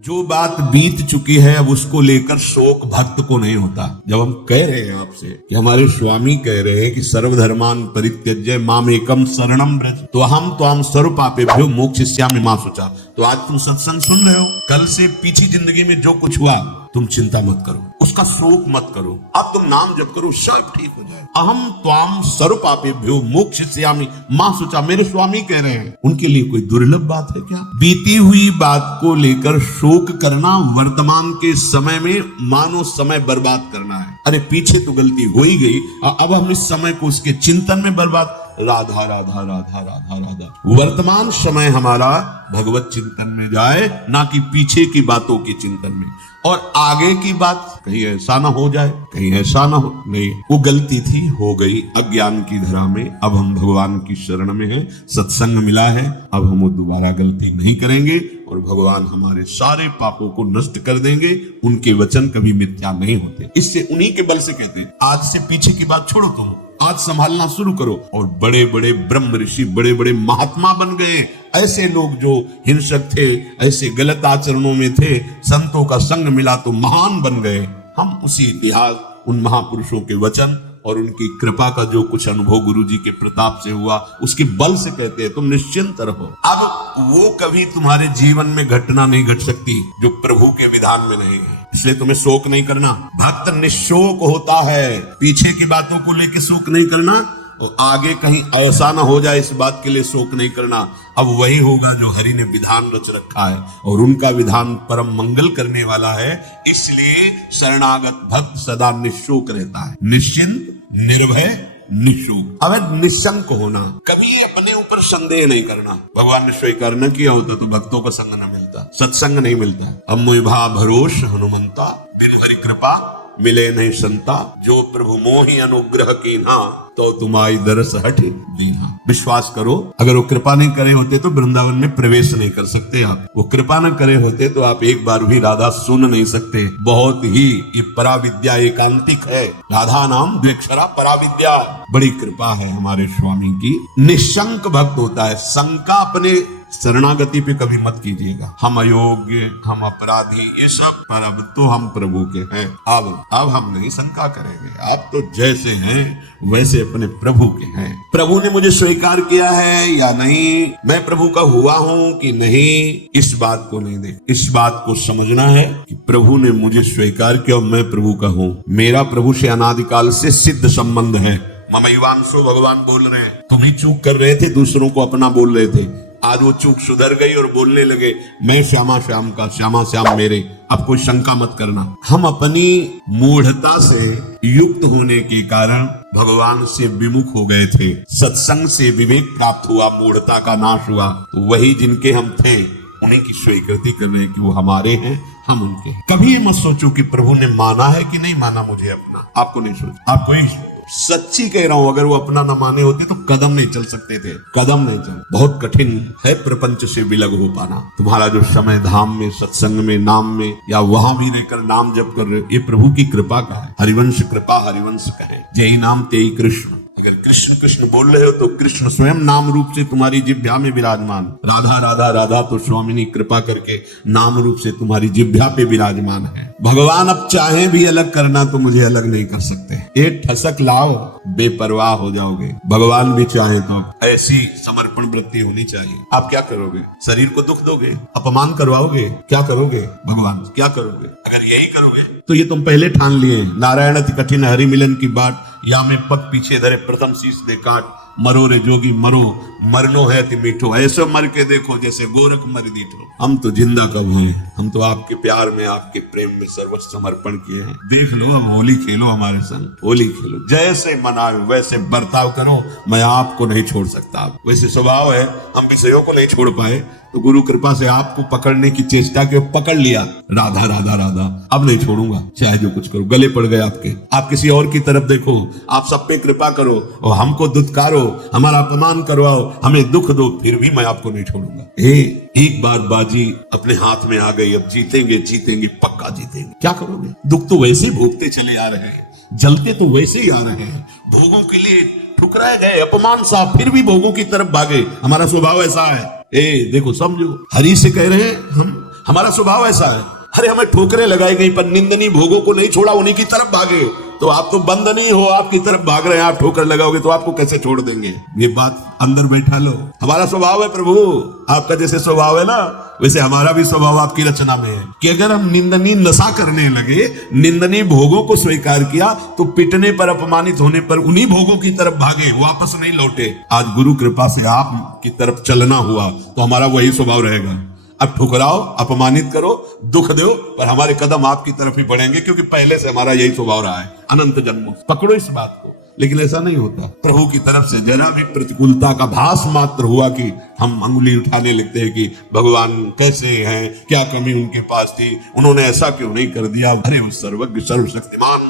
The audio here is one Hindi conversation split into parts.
जो बात बीत चुकी है अब उसको लेकर शोक भक्त को नहीं होता। जब हम कह रहे हैं आपसे कि हमारे स्वामी कह रहे हैं कि सर्वधर्मान परित्यज्य माम एकम शरणम व्रज, तो हम त्वाम सर्व पापेभ्यो मोक्षयिष्यामि मा शुचा। तो आज तुम सत्संग सुन रहे हो, कल से पीछे जिंदगी में जो कुछ हुआ तुम चिंता मत करो, उसका शोक मत करो, अब तुम नाम जप करो, सब ठीक हो जाए। अहम त्वाम सर्व पापेभ्यो मोक्षयिष्यामि मा शुचा, मेरे स्वामी कह रहे हैं। उनके लिए कोई दुर्लभ बात है क्या? बीती हुई बात को लेकर शोक करना वर्तमान के समय में मानो समय बर्बाद करना है। अरे पीछे तो गलती हो ही गई, अब हम इस समय को उसके चिंतन में बर्बाद। राधा राधा राधा राधा राधा। वर्तमान समय हमारा भगवत चिंतन में जाए, ना कि पीछे की बातों के चिंतन में। और आगे की बात कहीं ऐसा ना हो जाए, कहीं ऐसा ना हो, नहीं वो गलती थी, हो गई अज्ञान की धरा में। अब हम भगवान की शरण में हैं, सत्संग मिला है, अब हम वो दोबारा गलती नहीं करेंगे और भगवान हमारे सारे पापों को नष्ट कर देंगे। उनके वचन कभी मिथ्या नहीं होते। इससे उन्हीं के बल से कहते हैं आज से पीछे की बात छोड़ो, तुम आज संभालना शुरू करो। और बड़े बड़े ब्रह्म ऋषि, बड़े बड़े महात्मा बन गए। ऐसे लोग जो हिंसक थे, ऐसे गलत आचरणों में थे, संतों का संग मिला तो महान बन गए। हम उसी इतिहास, उन महापुरुषों के वचन और उनकी कृपा का जो कुछ अनुभव गुरु जी के प्रताप से हुआ, उसके बल से कहते हैं तुम निश्चिंत रहो। अब वो कभी तुम्हारे जीवन में घटना नहीं घट सकती जो प्रभु के विधान में नहीं है, इसलिए तुम्हें शोक नहीं करना। भक्त निशोक होता है, पीछे की बातों को लेकर शोक नहीं करना, और आगे कहीं ऐसा ना हो जाए इस बात के लिए शोक नहीं करना। अब वही होगा जो हरि ने विधान रच रखा है, और उनका विधान परम मंगल करने वाला है। इसलिए शरणागत भक्त सदा निशोक रहता है, निश्चिंत, निर्भय, निशोक। अब निशंक होना, कभी अपने ऊपर संदेह नहीं करना। भगवान ने स्वीकार न किया होता तो भक्तों का संग न मिलता, सत्संग नहीं मिलता। अब मुझा भरोस हनुमंता, बिनु हरि कृपा मिले नहीं संता। जो प्रभु मोहि अनुग्रह कीन्हा, तो तुम्हारी दरस हट दीन्हा। विश्वास करो, अगर वो कृपा नहीं करे होते तो वृंदावन में प्रवेश नहीं कर सकते आप। वो कृपा न करे होते तो आप एक बार भी राधा सुन नहीं सकते। बहुत ही ये पराविद्या एकांतिक है, राधा नाम द्विअक्षरा पराविद्या। बड़ी कृपा है हमारे स्वामी की। निशंक भक्त होता है, शंका अपने शरणागति पे कभी मत कीजिएगा। हम अयोग्य, हम अपराधी, ये सब, पर अब तो हम प्रभु के हैं। अब हम नहीं शंका करेंगे। आप तो जैसे हैं वैसे अपने प्रभु के हैं। प्रभु ने मुझे स्वीकार किया है या नहीं, मैं प्रभु का हुआ हूं कि नहीं, इस बात को नहीं देख, इस बात को समझना है कि प्रभु ने मुझे स्वीकार किया और मैं प्रभु का हूं। मेरा प्रभु से अनादिकाल से सिद्ध संबंध है। ममैवांशो भगवान बोल रहे हैं। तुम ही चूक कर रहे थे, दूसरों को अपना बोल रहे थे, आज वो चूक सुधर गई और बोलने लगे मैं श्यामा श्याम का, श्यामा श्याम मेरे। अब कोई शंका मत करना। हम अपनी मूढ़ता से युक्त होने के कारण भगवान से विमुख हो गए थे। सत्संग से विवेक प्राप्त हुआ, मूढ़ता का नाश हुआ। तो वही जिनके हम थे उन्हीं की स्वीकृति कर रहे हैं कि वो हमारे हैं, हम उनके हैं। कभी ये मत सोचो कि प्रभु ने माना है कि नहीं माना मुझे अपना, आपको नहीं सोच। आपको ही सच्ची कह रहा हूं, अगर वो अपना न माने होते तो कदम नहीं चल सकते थे, कदम नहीं चल। बहुत कठिन है प्रपंच से विलग हो पाना। तुम्हारा जो समय धाम में, सत्संग में, नाम में, या वहां भी रहकर नाम जप कर रहे हो, ये प्रभु की कृपा का है। हरिवंश कृपा हरिवंश कहे, जय नाम तेई कृष्ण। अगर कृष्ण कृष्ण बोल रहे हो तो कृष्ण स्वयं नाम रूप से तुम्हारी जिह्वा में विराजमान। राधा राधा राधा तो स्वामिनी कृपा करके नाम रूप से तुम्हारी जिह्वा पे विराजमान है। भगवान अब चाहे भी अलग करना तो मुझे अलग नहीं कर सकते। एक ठसक लाओ, बेपरवाह हो जाओगे। भगवान भी चाहे तो ऐसी समर्पण वृत्ति होनी चाहिए। आप क्या करोगे? शरीर को दुख दोगे, अपमान करवाओगे, क्या करोगे? भगवान क्या करोगे? अगर यही करोगे तो ये तुम पहले ठान लिए, नारायण अति कठिन हरि मिलन की बाट, या में पग पीछे धरे प्रथम शीश दे काट। मरो रे जोगी मरो, मरनो है ति मीठो, ऐसे मर के देखो जैसे गोरख मर दीठो। हम तो जिंदा कब हैं, हम तो आपके प्यार में, आपके प्रेम में सर्वस्व समर्पण किए हैं। देख लो, अब होली खेलो हमारे संग, होली खेलो, जैसे मनाओ वैसे बर्ताव करो। मैं आपको नहीं छोड़ सकता, वैसे स्वभाव है, हम विषयों को नहीं छोड़ पाए तो गुरु कृपा से आपको पकड़ने की चेष्टा की, पकड़ लिया। राधा राधा राधा, अब नहीं छोड़ूंगा, चाहे जो कुछ करो। गले पड़ गए आपके, आप किसी और की तरफ देखो, आप सब पे कृपा करो और हमको दुत्कारो, हमारा अपमान करवाओ, हमें दुख दो, फिर भी मैं आपको नहीं छोड़ूंगा। एक बार बाजी अपने हाथ में आ गई, अब जीतेंगे जीतेंगे, पक्का जीतेंगे। क्या करोगे? दुख तो वैसे भोगते चले आ रहे हैं, जलते तो वैसे ही आ रहे हैं, भोगों के लिए ठुकराए गए, अपमान सा, फिर भी भोगों की तरफ भागे। हमारा स्वभाव ऐसा है। देखो समझो, हरि से कह रहे हैं हम, हमारा स्वभाव ऐसा है, अरे हमें ठोकरें लगाई गई पर निंदनीय भोगों को नहीं छोड़ा, उन्हीं की तरफ भागे। तो आप तो बंद नहीं हो, आपकी तरफ भाग रहे हैं, आप ठोकर लगाओगे तो आपको कैसे छोड़ देंगे? ये बात अंदर बैठा लो। हमारा स्वभाव है प्रभु, आपका जैसे स्वभाव है ना वैसे हमारा भी स्वभाव आपकी रचना में है कि अगर हम निंदनीय नशा करने लगे, निंदनीय भोगों को स्वीकार किया, तो पिटने पर, अपमानित होने पर उन्हीं भोगों की तरफ भागे, वापस नहीं लौटे। आज गुरु कृपा से आप की तरफ चलना हुआ तो हमारा वही स्वभाव रहेगा। अब ठुकराओ, अपमानित करो, दुख दो, पर हमारे कदम आपकी तरफ ही बढ़ेंगे, क्योंकि पहले से हमारा यही स्वभाव रहा है अनंत जन्मों। पकड़ो इस बात को। लेकिन ऐसा नहीं होता, प्रभु की तरफ से जरा भी प्रतिकूलता का भास मात्र हुआ कि हम अंगुली उठाने लगते हैं कि भगवान कैसे हैं, क्या कमी उनके पास थी, उन्होंने ऐसा क्यों नहीं कर दिया। अरे वो सर्वज्ञ सर्वशक्तिमान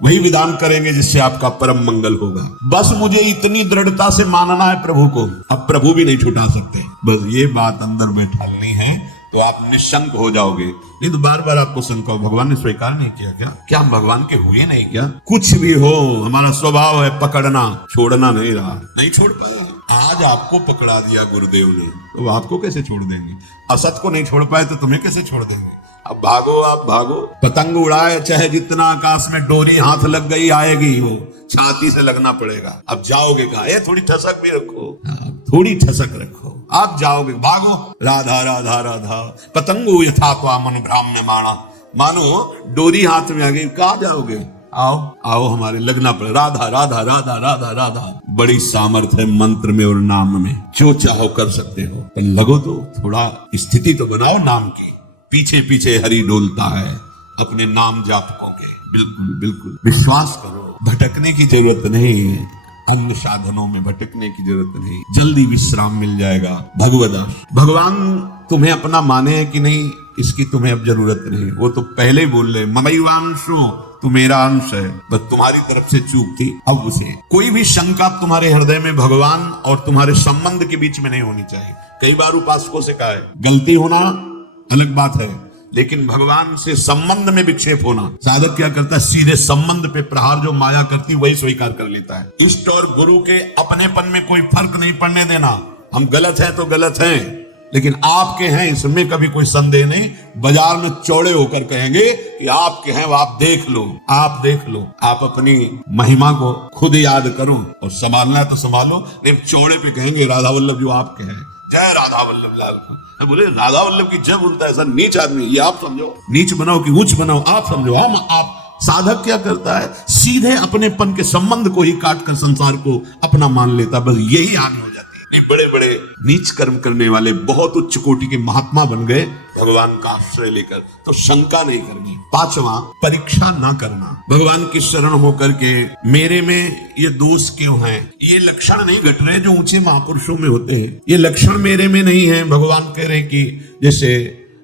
वही विधान करेंगे जिससे आपका परम मंगल होगा। बस मुझे इतनी दृढ़ता से मानना है प्रभु को, अब प्रभु भी नहीं छुटा सकते। बस ये बात अंदर बैठालनी है तो आप निशंक हो जाओगे। नहीं तो बार बार आपको शंका, भगवान ने स्वीकार नहीं किया क्या? क्या हम भगवान के हुए नहीं क्या? कुछ भी हो, हमारा स्वभाव है पकड़ना, छोड़ना नहीं रहा, नहीं छोड़ पाया। आज आपको पकड़ा दिया गुरुदेव ने, तो आपको कैसे छोड़ देंगे? असत को नहीं छोड़ पाए तो तुम्हें कैसे छोड़ देंगे? अब भागो, आप भागो। पतंग उड़ाए चाहे जितना आकाश में, डोरी हाथ लग गई आएगी, वो छाती से लगना पड़ेगा। अब जाओगे कहाँ? ये थोड़ी ठसक भी रखो, थोड़ी ठसक रखो, आप जाओगे। भागो, राधा राधा राधा पतंगो यथा त्वाम अनुभ्राम्य माणा। मानो डोरी हाथ में आ गई, कहाँ जाओगे? आओ आओ, हमारे लगना पड़े। राधा राधा राधा राधा राधा। बड़ी सामर्थ्य है मंत्र में और नाम में, जो चाहो कर सकते हो, पर लगो तो, थोड़ा स्थिति तो बनाओ नाम की। पीछे पीछे हरि डोलता है अपने नाम जापकों के। बिल्कुल बिल्कुल विश्वास करो, भटकने की जरूरत नहीं है, अन्य साधनों में भटकने की जरूरत नहीं, जल्दी विश्राम मिल जाएगा। भगवदास, भगवान तुम्हें अपना माने कि नहीं इसकी तुम्हें अब जरूरत नहीं, वो तो पहले ही बोल रहे ममैवांशो, तू मेरा अंश है, बस तुम्हारी तरफ से चूक थी। अब उसे कोई भी शंका तुम्हारे हृदय में भगवान और तुम्हारे संबंध के बीच में नहीं होनी चाहिए। कई बार उपासकों से कहा है, गलती होना अलग बात है, लेकिन भगवान से संबंध में विक्षेप होना। साधक क्या करता है? सीधे संबंध पे प्रहार जो माया करती वही स्वीकार कर लेता है। इष्ट और गुरु के अपनेपन में कोई फर्क नहीं पड़ने देना। हम गलत हैं तो गलत हैं, लेकिन आपके हैं इसमें कभी कोई संदेह नहीं। बाजार में चौड़े होकर कहेंगे कि आपके हैं, वो आप देख लो, आप देख लो। आप अपनी महिमा को खुद याद करो और संभालना है तो संभालो, नहीं चौड़े पे कहेंगे राधा वल्लभ जो आपके हैं, जय राधा वल्लभ लाल को। बोले राधा वल्लभ की जब बोलता है ऐसा नीच आदमी, ये आप समझो, नीच बनाओ कि उच्च बनाओ आप समझो। हम आप साधक क्या करता है? सीधे अपनेपन के संबंध को ही काट कर संसार को अपना मान लेता, बस यही हानि हो जाती है। बड़े बड़े नीच कर्म करने वाले बहुत उच्च कोटि के महात्मा बन गए भगवान का आश्रय लेकर, तो शंका नहीं करनी। पांचवा, परीक्षा ना करना। भगवान की शरण होकर के मेरे में ये दोष क्यों है, ये लक्षण नहीं घट रहे जो ऊंचे महापुरुषों में होते हैं, ये लक्षण मेरे में नहीं है। भगवान कह रहे हैं कि जैसे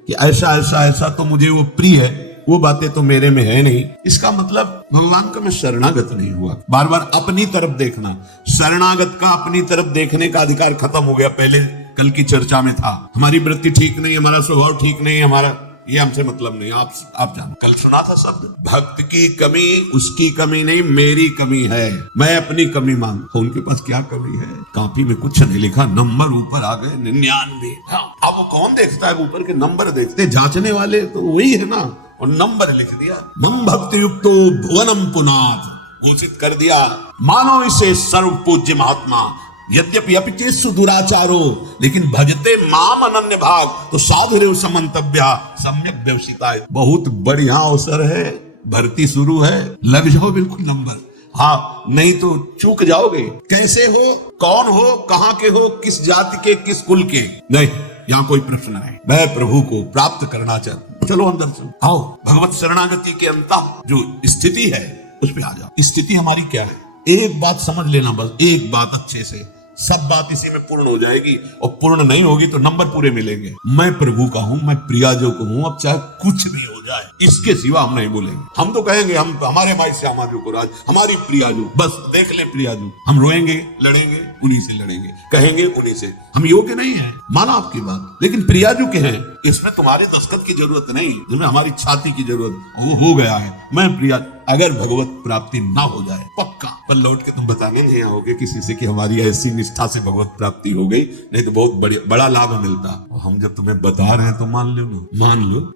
कि ऐसा ऐसा ऐसा तो मुझे वो प्रिय है, वो बातें तो मेरे में है नहीं। इसका मतलब भगवान का मैं शरणागत नहीं हुआ। बार बार अपनी तरफ देखना, शरणागत का अपनी तरफ देखने का अधिकार खत्म हो गया। पहले कल की चर्चा में था, हमारी वृत्ति ठीक नहीं, हमारा स्वभाव ठीक नहीं, हमारा ये हमसे मतलब नहीं। आप जानो, कल सुना था शब्द, भक्त की कमी उसकी कमी नहीं, मेरी कमी है, मैं अपनी कमी मानता हूं। उनके पास क्या कमी है? कॉपी में कुछ नहीं लिखा, नंबर ऊपर आ गए 99। अब वो कौन देखता है? ऊपर के नंबर देखते, जांचने वाले तो वही है ना, और नंबर लिख दिया। मम भक्ति युक्तो भुवनम पुनाथ, घोषित कर दिया, मानो इसे सर्व पूज्य महात्मा, यद्यपि अपिचेषु दुराचारो, लेकिन भजते माम अनन्य भाग, तो साधुरेव समन्तव्या सम्यक व्यवसिता। बहुत बढ़िया अवसर है, भर्ती शुरू है, लग जाओ बिल्कुल नंबर। हाँ, नहीं तो चूक जाओगे। कैसे हो, कौन हो, कहाँ के हो, किस जाति के, किस कुल के, नहीं, यहाँ कोई प्रश्न नहीं। मैं प्रभु को प्राप्त करना चाहता हूँ, चलो अंदर से आओ। भगवत शरणागति के अंत जो स्थिति है उस पे आ जाओ। स्थिति हमारी क्या है? एक बात समझ लेना, बस एक बात अच्छे से, सब बात इसी में पूर्ण हो जाएगी। और पूर्ण नहीं होगी तो नंबर पूरे मिलेंगे। मैं प्रभु का हूं, मैं प्रियाजो को हूं, अब चाहे कुछ भी हो जाए, इसके सिवा हम नहीं बोलेंगे। हम तो कहेंगे हम हमारे माई श्यामा जो को राज, हमारी प्रियाजो, बस देख ले प्रियाजो। हम रोएंगे, लड़ेंगे, उन्हीं से लड़ेंगे, कहेंगे उन्हीं से। हम योग्य नहीं है, माना आपकी बात, लेकिन प्रियाजो के हैं, इसमें तुम्हारे दस्तखत की जरूरत नहीं, जिसमें हमारी छाती की जरूरत, वो हो गया है। मैं प्रिया, अगर भगवत प्राप्ति ना हो जाए पक्का, पर लौट के तुम बताने नहीं आओगे किसी से कि हमारी ऐसी निष्ठा से भगवत प्राप्ति हो गई, नहीं तो बहुत बड़ा लाभ मिलता। और हम जब तुम्हें बता रहे हैं तो मान लो ना,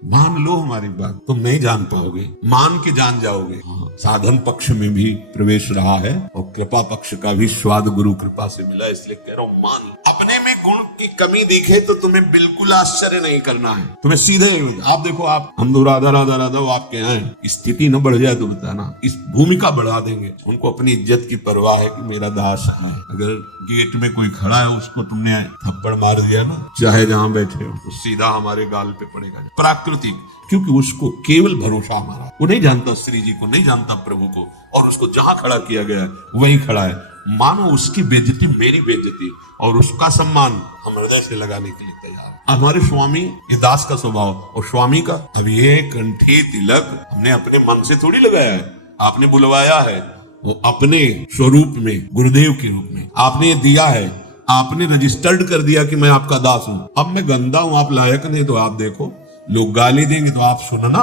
मान लो हमारी बात। तुम नहीं जान पाओगे, मान के जान जाओगे। हाँ, साधन पक्ष में भी प्रवेश रहा है और कृपा पक्ष का भी स्वाद गुरु कृपा से मिला, इसलिए कह रहा हूं मान। अपने में गुण की कमी दिखे तो तुम्हें बिल्कुल आश्चर्य नहीं करना है, तुम्हें सीधे आप देखो, आप हम तो राधा राधा राधा वो आपके हैं, स्थिति न बढ़ जाए तो बताना, इस भूमिका बढ़ा देंगे। उनको अपनी इज्जत की परवाह है कि मेरा दास है। अगर गेट में कोई खड़ा है उसको तुमने थप्पड़ मार दिया ना, चाहे जहां बैठे हो, तो सीधा हमारे गाल पे पड़ेगा। प्राकृतिक, क्योंकि उसको केवल भरोसा हमारा, वो नहीं जानता श्री जी को, नहीं जानता प्रभु को, और उसको जहां खड़ा किया गया है वहीं खड़ा है। मानो उसकी बेइज्जती मेरी बेइज्जती, और उसका सम्मान हम हृदय से लगाने के लिए तैयार हैं। हमारे स्वामी ये दास का स्वभाव, और स्वामी का अब ये कंठी तिलक हमने अपने मन से थोड़ी लगाया है, आपने बुलवाया है, वो अपने स्वरूप में गुरुदेव के रूप में आपने दिया है, आपने रजिस्टर्ड कर दिया कि मैं आपका दास हूं। अब मैं गंदा हूं, आप लायक नहीं, तो आप देखो, लोग गाली देंगे तो आप सुनना,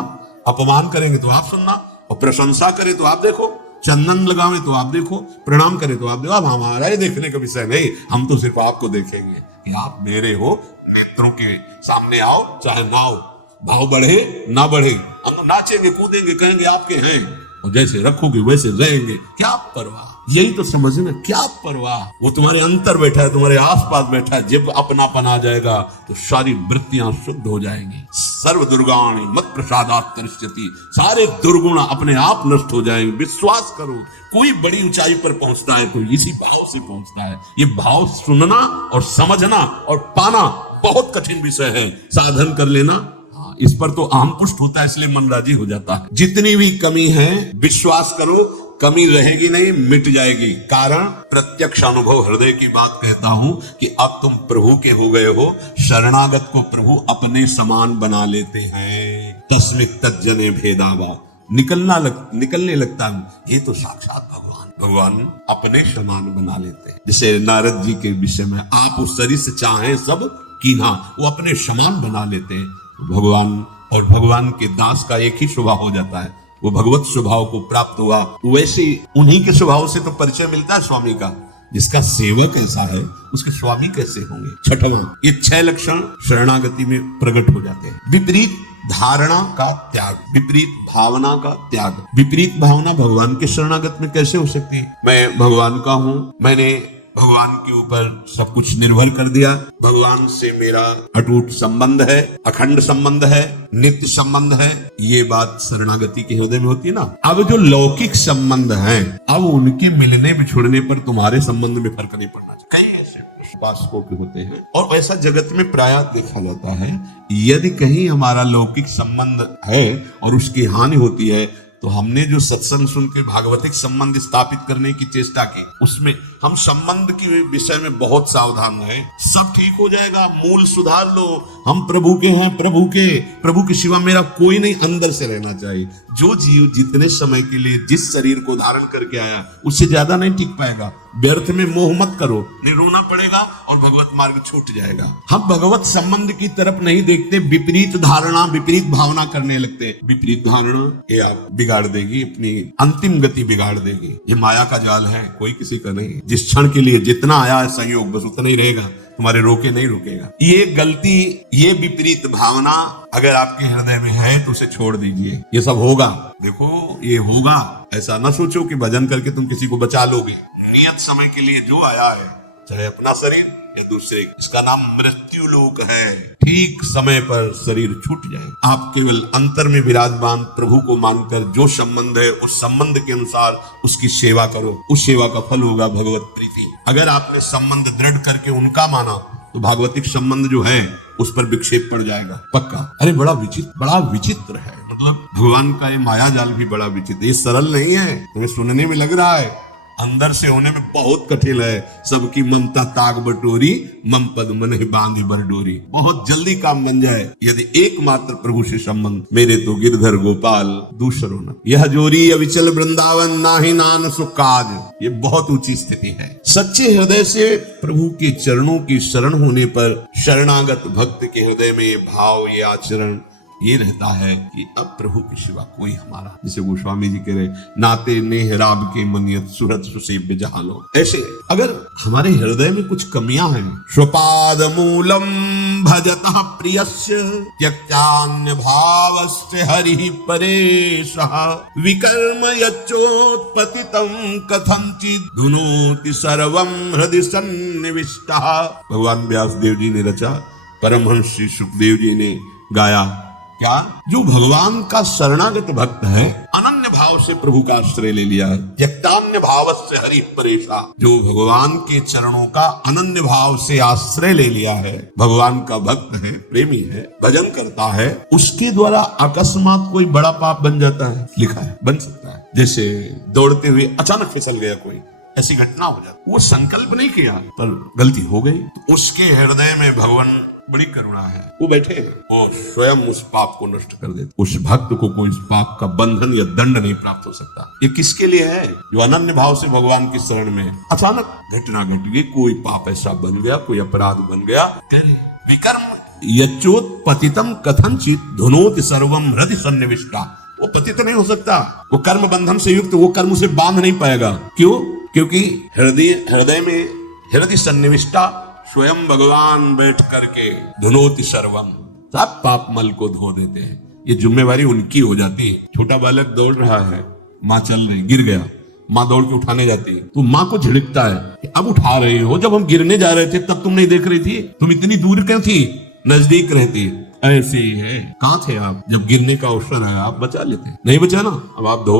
अपमान करेंगे तो आप सुनना, और प्रशंसा करे तो आप देखो, चंदन लगावे तो आप देखो, प्रणाम करे तो आप देखो। अब हमारा ही देखने का विषय नहीं, हम तो सिर्फ आपको देखेंगे कि आप मेरे हो, नेत्रों के सामने आओ चाहे ना आओ, भाव बढ़े ना बढ़े, हम नाचेंगे कूदेंगे, कहेंगे आपके हैं, और जैसे रखोगे वैसे रहेंगे। क्या परवाह, यही तो समझना, क्या परवाह। वो तुम्हारे अंतर बैठा है, तुम्हारे आसपास बैठा है, जब अपनापन आ जाएगा तो सारी वृत्तियां शुद्ध हो जाएंगी। सर्व दुर्गाणि मत प्रसादात् तरिष्यति, सारे दुर्गुण अपने आप नष्ट हो जाएंगे। विश्वास करो, कोई बड़ी ऊंचाई पर पहुंचता है कोई इसी भाव से पहुंचता है। ये भाव सुनना और समझना और पाना बहुत कठिन विषय है, साधन कर लेना इस पर तो आम पुष्ट होता है, इसलिए मन राजी हो जाता है। जितनी भी कमी है विश्वास करो, कमी रहेगी नहीं, मिट जाएगी। कारण प्रत्यक्ष अनुभव, हृदय की बात कहता हूं कि अब तुम प्रभु के हो गए हो, शरणागत को प्रभु अपने समान बना लेते हैं। तस्मित् तज्जने भेदावा, निकलने लगता हूं, ये तो साक्षात भगवान अपने समान बना लेते हैं। जैसे नारद जी के विषय में, आप उस शरीर से चाहें सब कीन्हा, वो अपने समान बना लेते हैं। भगवान और भगवान के दास का एक ही स्वभाव हो जाता है, वो भगवत स्वभाव को प्राप्त हुआ। वैसे उन्हीं के स्वभाव से तो परिचय मिलता है स्वामी का। जिसका सेवक ऐसा है उसके स्वामी कैसे होंगे। छठवां, ये 6 लक्षण शरणागति में प्रकट हो जाते हैं। विपरीत धारणा का त्याग, विपरीत भावना का त्याग। विपरीत भावना भगवान के शरणागत में कैसे हो सकती है। मैं भगवान का हूं, मैंने भगवान के ऊपर सब कुछ निर्भर कर दिया, भगवान से मेरा अटूट संबंध है, अखंड संबंध है, नित्य संबंध है। ये बात शरणागति के हृदय में होती है ना। अब जो लौकिक संबंध हैं, अब उनके मिलने बिछुड़ने पर तुम्हारे संबंध में फर्क नहीं पड़ना चाहिए। कई ऐसे उपासकों के होते हैं, और ऐसा जगत में प्रायः देखा जाता है। यदि कहीं हमारा लौकिक संबंध है और उसकी हानि होती है, तो हमने जो सत्संग सुन के भागवतिक संबंध स्थापित करने की चेष्टा की, उसमें हम संबंध के विषय में बहुत सावधान रहे। सब ठीक हो जाएगा, मूल सुधार लो। हम प्रभु के हैं, प्रभु के सिवा मेरा कोई नहीं, अंदर से रहना चाहिए। जो जीव जितने समय के लिए जिस शरीर को धारण करके आया, उससे ज्यादा नहीं टिक पाएगा। व्यर्थ में मोह मत करो, नहीं रोना पड़ेगा और भगवत मार्ग छूट जाएगा। हम भगवत संबंध की तरफ नहीं देखते, विपरीत धारणा, विपरीत भावना करने लगते। विपरीत धारणा ये आप बिगाड़ देगी, अपनी अंतिम गति बिगाड़ देगी। ये माया का जाल है, कोई किसी का नहीं। जिस क्षण के लिए जितना आया है संयोग, बस उतना ही रहेगा, तुम्हारे रोके नहीं रुकेगा। ये गलती, ये विपरीत भावना अगर आपके हृदय में है तो उसे छोड़ दीजिए। ये सब होगा, देखो ये होगा। ऐसा ना सोचो कि भजन करके तुम किसी को बचा लोगे। नियत समय के लिए जो आया है, चाहे अपना शरीर या दूसरे, इसका नाम मृत्यु लोक है। ठीक समय पर शरीर छूट जाए। आप केवल अंतर में विराजमान प्रभु को मानकर जो संबंध है उस संबंध के अनुसार उसकी सेवा करो, उस सेवा का फल होगा भगवत प्रीति। अगर आपने संबंध दृढ़ करके उनका माना तो भागवतिक संबंध जो है उस पर विक्षेप पड़ जाएगा पक्का। अरे बड़ा विचित्र है, मतलब भगवान का ये माया जाल भी बड़ा विचित्र। ये सरल नहीं है, तुम्हें सुनने में लग रहा है, अंदर से होने में बहुत कठिन है। सबकी ममता ताग बटोरी, मम पद मन बांध बरडोरी। बहुत जल्दी काम बन जाए यदि एकमात्र प्रभु से संबंध। मेरे तो गिरधर गोपाल दूसरों न, यह जोरी अविचल वृंदावन नाहि नान सुकाज। ये बहुत ऊंची स्थिति है। सच्चे हृदय से प्रभु के चरणों की शरण होने पर शरणागत भक्त के हृदय में ये भाव, ये आचरण, ये रहता है कि अब प्रभु के सिवा कोई हमारा, जैसे गोस्वामी जी कह रहे, नाते नेह राब के मनियत सूरत सुसेव्य जहालो। ऐसे अगर हमारे हृदय में कुछ कमियां हैं, स्वपाद मूलम भजतः प्रियस्य त्यक्तान्य भावस्य हरिः परेशः विकर्म यच्चोत्पतितं कथंचित् धुनोति सर्वं हृदि सन्निविष्टः। भगवान व्यासदेव जी ने रचा, परमहंस श्री सुखदेव जी ने गाया। क्या? जो भगवान का शरणागत भक्त है, अनन्य भाव से प्रभु का आश्रय ले लिया है, त्यक्तान्य भाव से हरि परेशा, जो भगवान के चरणों का अनन्य भाव से आश्रय ले लिया है, भगवान का भक्त है, प्रेमी है, भजन करता है, उसके द्वारा अकस्मात कोई बड़ा पाप बन जाता है, लिखा है बन सकता है। जैसे दौड़ते हुए अचानक फिसल गया कोई, ऐसी घटना हो जाती, वो संकल्प नहीं किया पर गलती हो गई, तो उसके हृदय में भगवान बड़ी करुणा है, वो बैठे और स्वयं उस पाप को नष्ट कर देते। उस भक्त को कोई पाप का बंधन या दंड नहीं प्राप्त हो सकता। ये किसके लिए है? जो अनन्य भाव से भगवान की शरण में अचानक घटना घट गई, कोई पाप ऐसा बन गया, कोई अपराध बन गया, विकर्म यच्चोत्पतितं कथंचित् धुनोति सर्वं हृदि सन्निविष्टा। वो पतित नहीं हो सकता, वो कर्म बंधन से युक्त, वो कर्म उसे बांध नहीं पाएगा। क्यों? क्योंकि हृदय में हृदय सन्निविष्टा, स्वयं भगवान बैठ करके धुनोति सर्वम, सब पाप मल को धो देते हैं। ये जिम्मेवारी उनकी हो जाती है। छोटा बालक दौड़ रहा है, माँ चल रही, गिर गया, माँ दौड़ के उठाने जाती है, तो माँ को झिड़कता है कि अब उठा रही हो, जब हम गिरने जा रहे थे तब तुम नहीं देख रही थी, तुम इतनी दूर क्यों थी, नजदीक रहती। ऐसे ही है, कहाँ थे आप जब गिरने का अवसर आया, आप बचा लेते, नहीं बचा ना, अब आप धो।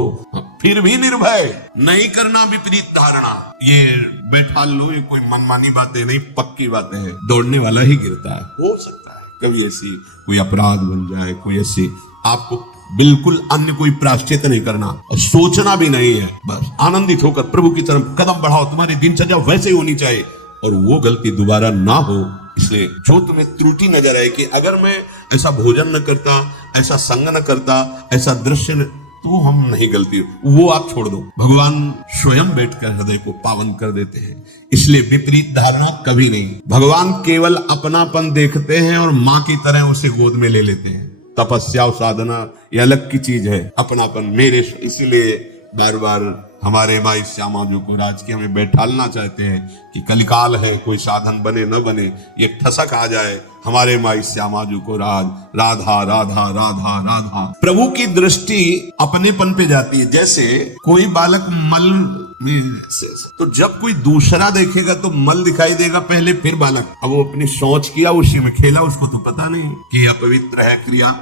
फिर भी निर्भय, नहीं करना विपरीत धारणा, ये बैठा लो, ये कोई मनमानी बातें नहीं, पक्की बातें हैं। दौड़ने वाला ही गिरता है, हो सकता है कभी ऐसी कोई अपराध बन जाए, कोई ऐसी, आपको बिल्कुल अन्य कोई प्रायश्चित नहीं करना, सोचना भी नहीं है, बस आनंदित होकर प्रभु की तरफ कदम बढ़ाओ। तुम्हारी दिनचर्या वैसे ही होनी चाहिए और वो गलती दोबारा ना हो। इसलिए जो तुम्हें त्रुटि नजर आए कि अगर मैं ऐसा भोजन न करता, ऐसा संग न करता, ऐसा दृश्य न, तो हम नहीं गलती, वो आप छोड़ दो। भगवान स्वयं बैठकर हृदय को पावन कर देते हैं। इसलिए विपरीत धारणा कभी नहीं। भगवान केवल अपनापन देखते हैं और माँ की तरह उसे गोद में ले लेते हैं। तपस्या और साधना ये अलग की चीज है, अपनापन मेरे। इसलिए बार बार हमारे माई श्यामा जी को राज के हमें बैठालना चाहते हैं कि कलिकाल है, कोई साधन बने न बने, ये ठसक आ जाए, हमारे माई श्यामा जी को राज, राधा राधा राधा राधा। प्रभु की दृष्टि अपनेपन पे जाती है। जैसे कोई बालक मल में, तो जब कोई दूसरा देखेगा तो मल दिखाई देगा पहले, फिर बालक। अब वो अपनी सोच किया, उसी में खेला, उसको तो पता नहीं कि अपवित्र है क्रिया।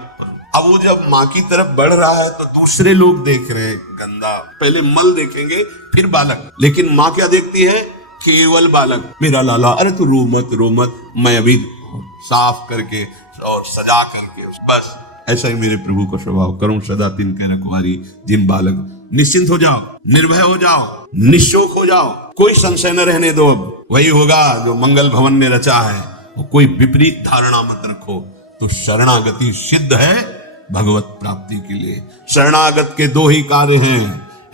अब वो जब माँ की तरफ बढ़ रहा है तो दूसरे लोग देख रहे हैं गंदा, पहले मल देखेंगे फिर बालक, लेकिन माँ क्या देखती है? केवल बालक, मेरा लाला, अरे तू रो मत, मैं अभी साफ करके और सजा करके, बस। ऐसा ही मेरे प्रभु का स्वभाव, करूं सदा तिनके रखवारी जिन बालक। निश्चिंत हो जाओ, निर्भय हो जाओ, निशोक हो जाओ, कोई संशय न रहने दो। अब वही होगा जो मंगल भवन ने रचा है, कोई विपरीत धारणा मत रखो। तो शरणागति सिद्ध है भगवत प्राप्ति के लिए। शरणागत के दो ही कार्य हैं,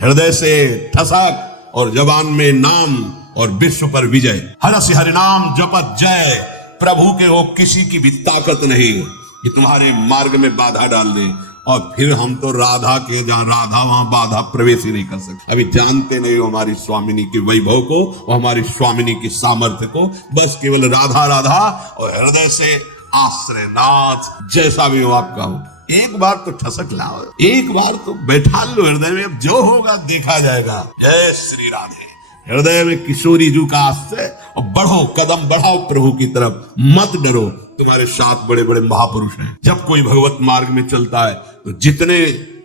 हृदय से ठसक और जबान में नाम और विश्व पर विजय। हरसि हरि नाम जपत जय। प्रभु के हो किसी की भी ताकत नहीं कि तुम्हारे मार्ग में बाधा डाल दे। और फिर हम तो राधा के जहाँ राधा वहां बाधा प्रवेश ही नहीं कर सकते। अभी जानते नहीं हो हमारी स्वामिनी के वैभव को और हमारी स्वामिनी की सामर्थ्य को। बस केवल राधा राधा और हृदय से आश्रय नाथ, जैसा भी हो आपका हो, एक बार तो ठसक लाओ, एक बार तो बैठा लो हृदय में। अब जो होगा देखा जाएगा। जय श्री राधे। हृदय में किशोरी जू का आश्रय और बढ़ो, कदम बढ़ाओ प्रभु की तरफ, मत डरो। तुम्हारे साथ बड़े बड़े महापुरुष हैं। जब कोई भगवत मार्ग में चलता है तो जितने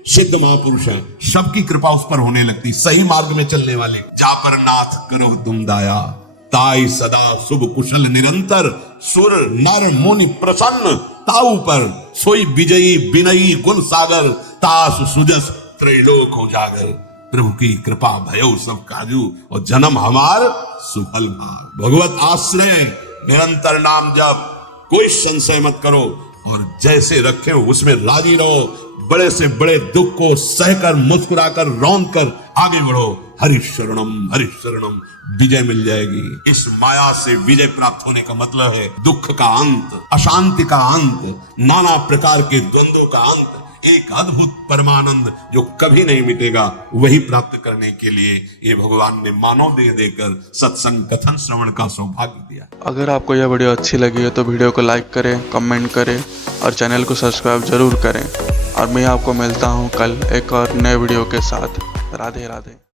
सिद्ध महापुरुष हैं सबकी कृपा उस पर होने लगती। सही मार्ग में चलने वाले, जा पर नाथ करो तुम दाया, ताई सदा शुभ कुशल निरंतर, सुर नर मुनि प्रसन्न ताऊ पर, सोई विजयी विनयी गुण सागर, तास सुजस त्रैलोक उजागर। प्रभु की कृपा भयो सब काजू और जन्म हमार सुफल भाग। भगवत आश्रय, निरंतर नाम जप, कोई संशय मत करो और जैसे रखे हो उसमें राजी रहो। बड़े से बड़े दुख को सहकर, मुस्कुराकर, रौंद कर आगे बढ़ो। हरि शरणम, विजय मिल जाएगी। इस माया से विजय प्राप्त होने का मतलब है दुख का अंत, अशांति का अंत, नाना प्रकार के द्वंद्वों का अंत, एक अद्भुत परमानंद जो कभी नहीं मिटेगा, वही प्राप्त करने के लिए ये भगवान ने मानव देह देकर सत्संग कथन श्रवण का सौभाग्य दिया। अगर आपको यह वीडियो अच्छी लगी है तो वीडियो को लाइक करें, कमेंट करें और चैनल को सब्सक्राइब जरूर करें। और मैं आपको मिलता हूँ कल एक और नए वीडियो के साथ। राधे राधे।